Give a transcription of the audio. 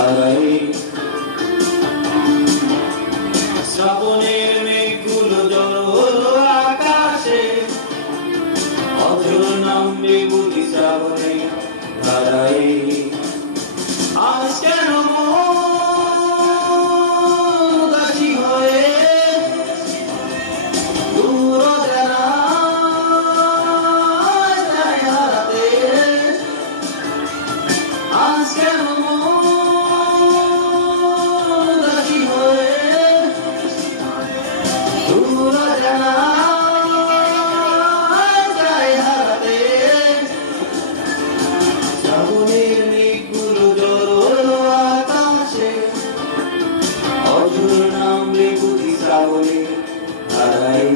হারাই। শ্রাবণের মেঘগুলো জড়ো হলো আকাশে, অঝোর নামবে বুঝি শ্রাবণে ধারাই। আজ কেন উদাসী হয়ে দূর অজানা যায় হারাতে, আজ কেন উদাসী হয়ে দূর অজানা যায় হারাতে। শ্রাবণের মেঘগুলো জড়ো হলো আকাশে, অঝোর নামবে বুঝি শ্রাবণে ধারাই।